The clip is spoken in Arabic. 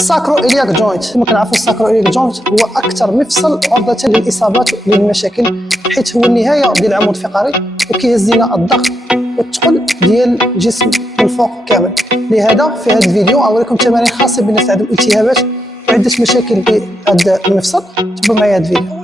الساكرو إلياك جوينت كما كنعرفوا الساكرو إلياك جوينت هو أكثر مفصل عرضة للإصابات وللمشاكل، حيث هو النهاية ديال العمود الفقري وكيهز لنا الضغط والثقل ديال الجسم من الفوق كامل. لهذا في هذا الفيديو غنوريكم تمارين خاصة بالناس اللي عندهم التهابات وعدة مشاكل في هذا المفصل. تبعوا معايا هذا الفيديو.